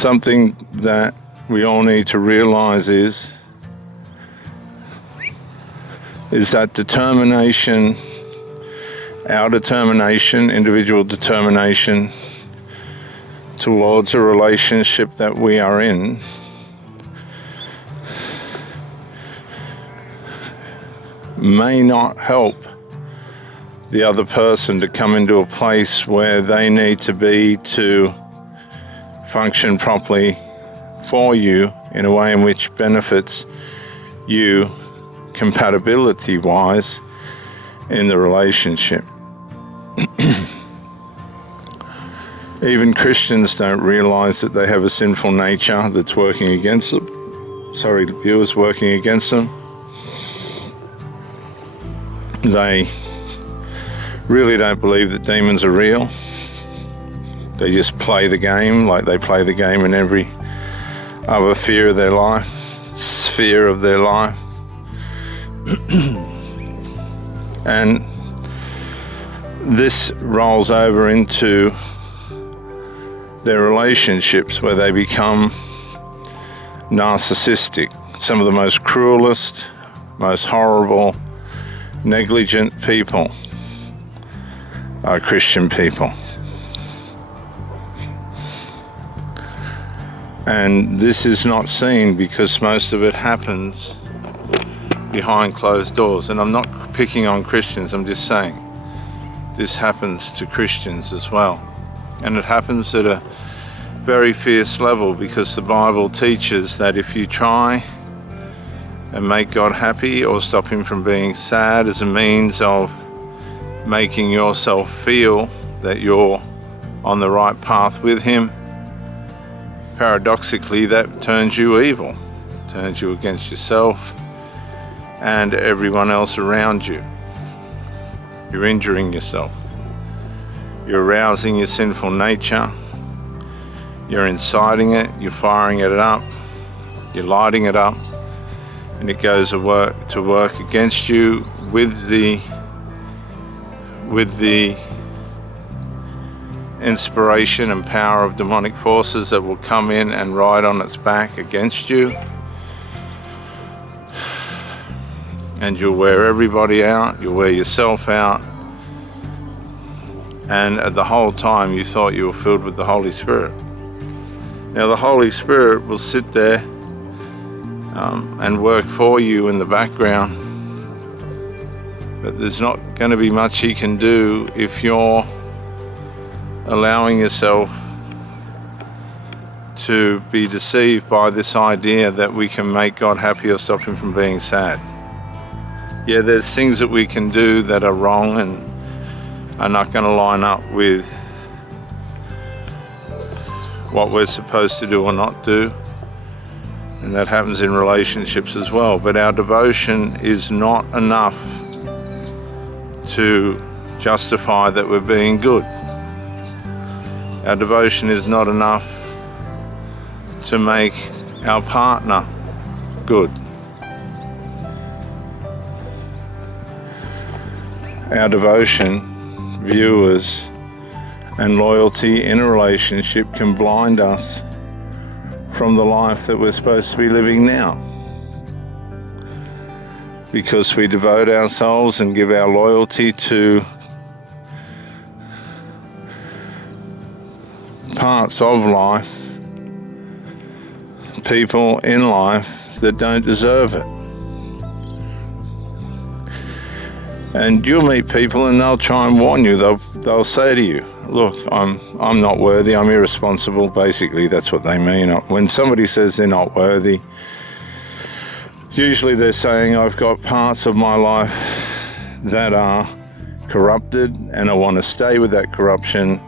something that we all need to realize is that determination, our determination, individual determination towards a relationship that we are in, may not help the other person to come into a place where they need to be to function properly for you in a way in which benefits you compatibility-wise in the relationship. Even Christians don't realize that they have a sinful nature that's working against them. Working against them. They really don't believe that demons are real. They just play the game like they play the game in every other sphere of their life. And this rolls over into their relationships where they become narcissistic. Some of the most cruelest, most horrible, negligent people are Christian people. And this is not seen because most of it happens behind closed doors. And I'm not picking on Christians, I'm just saying this happens to Christians as well. And it happens at a very fierce level because the Bible teaches that if you try and make God happy or stop him from being sad as a means of making yourself feel that you're on the right path with him, paradoxically that turns you evil, turns you against yourself and everyone else around you. You're injuring yourself. You're arousing your sinful nature. You're inciting it, you're firing it up, you're lighting it up, and it goes to work against you with the inspiration and power of demonic forces that will come in and ride on its back against you. And you'll wear everybody out, you'll wear yourself out. And at the whole time you thought you were filled with the Holy Spirit. Now the Holy Spirit will sit there and work for you in the background. But there's not going to be much he can do if you're allowing yourself to be deceived by this idea that we can make God happy or stop him from being sad. Yeah, there's things that we can do that are wrong and are not going to line up with what we're supposed to do or not do. And that happens in relationships as well. But our devotion is not enough to justify that we're being good. Our devotion is not enough to make our partner good. Our devotion, viewers, and loyalty in a relationship can blind us from the life that we're supposed to be living now. Because we devote ourselves and give our loyalty to parts of life, people in life that don't deserve it. And you'll meet people and they'll try and warn you. They'll say to you, look, I'm not worthy, I'm irresponsible. Basically, that's what they mean. When somebody says they're not worthy, usually they're saying, I've got parts of my life that are corrupted and I want to stay with that corruption,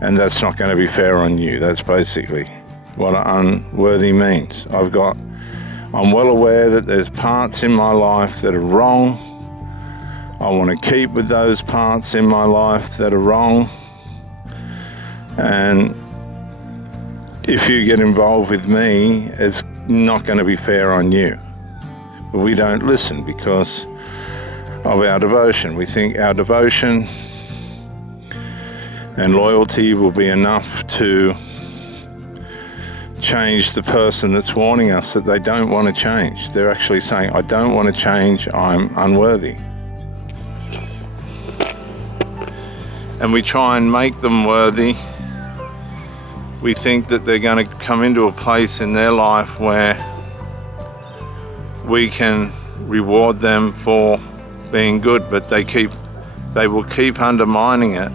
and that's not going to be fair on you. That's basically what unworthy means. I'm well aware that there's parts in my life that are wrong. I want to keep with those parts in my life that are wrong. And if you get involved with me, it's not going to be fair on you. But we don't listen because of our devotion. We think our devotion and loyalty will be enough to change the person that's warning us that they don't want to change. They're actually saying, I don't want to change, I'm unworthy. And we try and make them worthy. We think that they're going to come into a place in their life where we can reward them for being good, but they will keep undermining it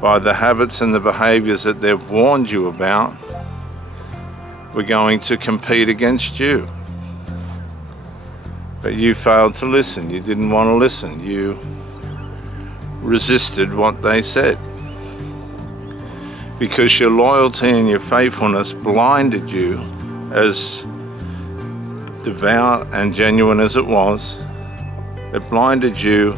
by the habits and the behaviors that they've warned you about. We're going to compete against you. But you failed to listen. You didn't want to listen. You resisted what they said. Because your loyalty and your faithfulness blinded you, as devout and genuine as it was. It blinded you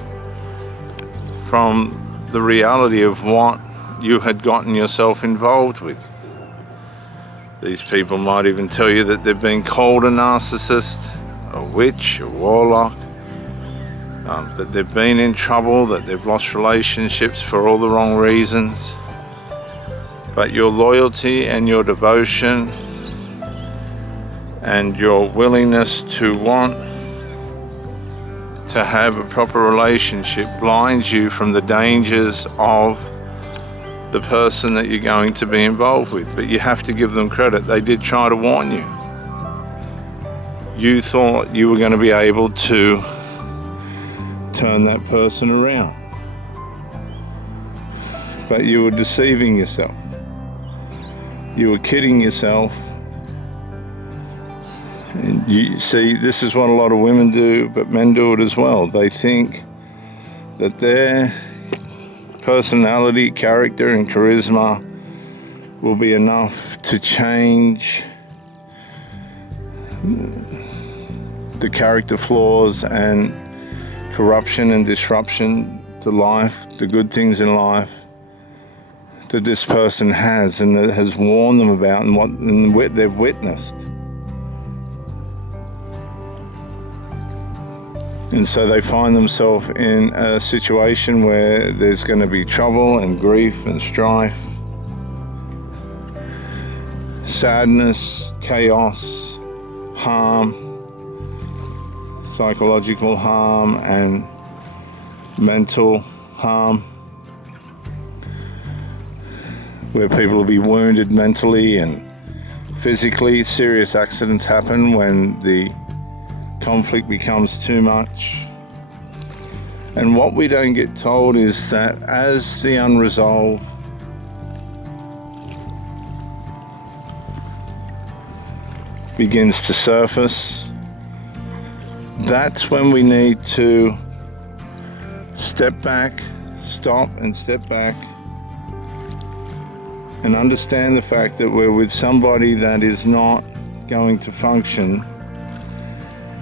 from the reality of what you had gotten yourself involved with. These people might even tell you that they've been called a narcissist, a witch, a warlock, that they've been in trouble, that they've lost relationships for all the wrong reasons. But your loyalty and your devotion and your willingness to want to have a proper relationship blinds you from the dangers of the person that you're going to be involved with. But you have to give them credit. They did try to warn you. You thought you were going to be able to turn that person around, but you were deceiving yourself. You were kidding yourself. And you see, this is what a lot of women do, but men do it as well. They think that their personality, character, and charisma will be enough to change the character flaws and corruption and disruption to life, the good things in life that this person has and that has warned them about and what they've witnessed. And so they find themselves in a situation where there's going to be trouble and grief and strife, sadness, chaos, harm, psychological harm and mental harm, where people will be wounded mentally and physically. Serious accidents happen when the conflict becomes too much. And what we don't get told is that as the unresolved begins to surface, that's when we need to step back, stop and step back, and understand the fact that we're with somebody that is not going to function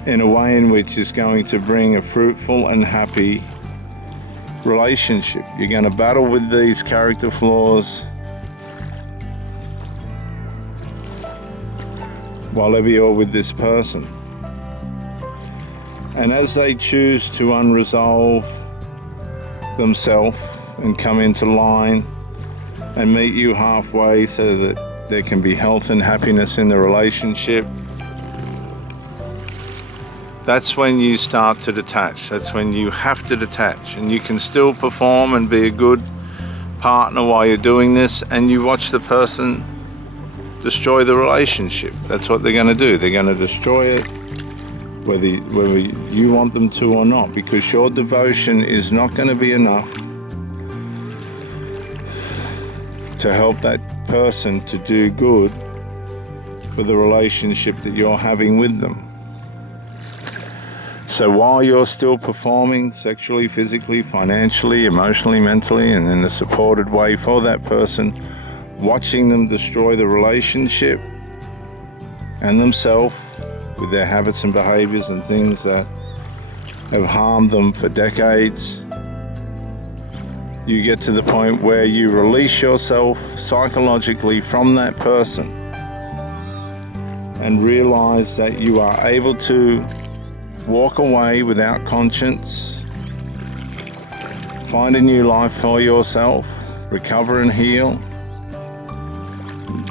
in a way in which is going to bring a fruitful and happy relationship. You're going to battle with these character flaws while ever you're with this person. And as they choose to unresolve themselves and come into line and meet you halfway so that there can be health and happiness in the relationship, that's when you start to detach. That's when you have to detach. And you can still perform and be a good partner while you're doing this, and you watch the person destroy the relationship. That's what they're going to do. They're going to destroy it, whether you want them to or not, because your devotion is not going to be enough to help that person to do good for the relationship that you're having with them. So while you're still performing sexually, physically, financially, emotionally, mentally, and in a supported way for that person, watching them destroy the relationship and themselves with their habits and behaviors and things that have harmed them for decades, you get to the point where you release yourself psychologically from that person and realize that you are able to walk away without conscience, find a new life for yourself, recover and heal,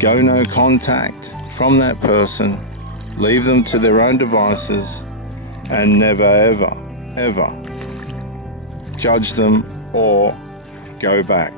go no contact from that person, leave them to their own devices, and never ever, ever judge them or go back.